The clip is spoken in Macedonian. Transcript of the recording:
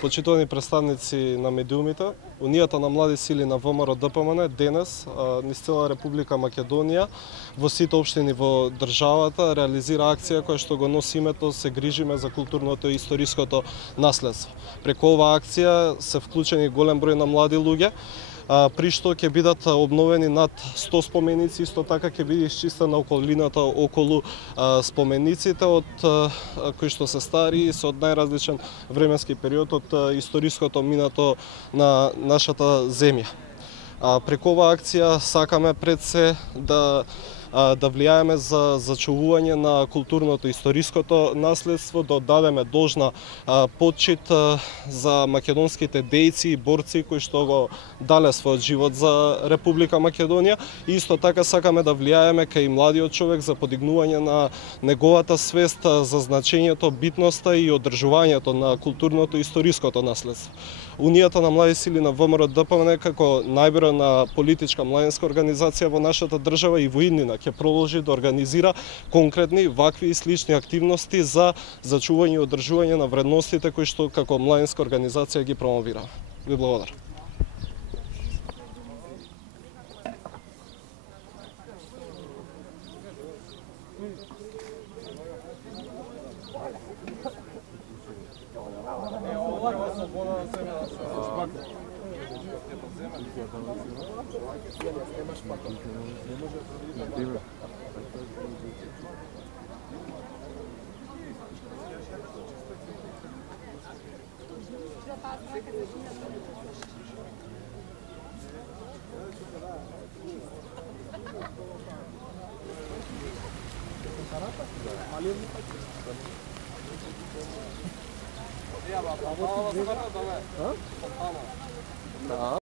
Почитувани представници на медиумите, Унијата на млади сили на ВМРО ДПМН денес низ цела Република Македонија во сите општини во државата реализира акција која што го носи името "Се грижиме за културното и историското наследство". Преку оваа акција се вклучени голем број на млади луѓе, при што ќе бидат обновени над 100 споменици, исто така ќе биде исчистена околината околу спомениците од кои што се стари и се од најразличен временски период од историското минато на нашата земја. Преку оваа акција сакаме пред се да влијаеме за зачувување на културното и историското наследство, да дадеме должна почит за македонските дејци и борци кои што го дале својот живот за Република Македонија. И исто така сакаме да влијаеме кај младиот човек за подигнување на неговата свест за значењето, битноста и одржувањето на културното и историското наследство. Унијата на млади сили на ВМРО ДПМН како најбројна политичка младинска организација во нашата држава и во иднина ќе продолжи да организира конкретни вакви и слични активности за зачување и одржување на вредностите кои што како младинска организација ги промовира. Ви благодарам.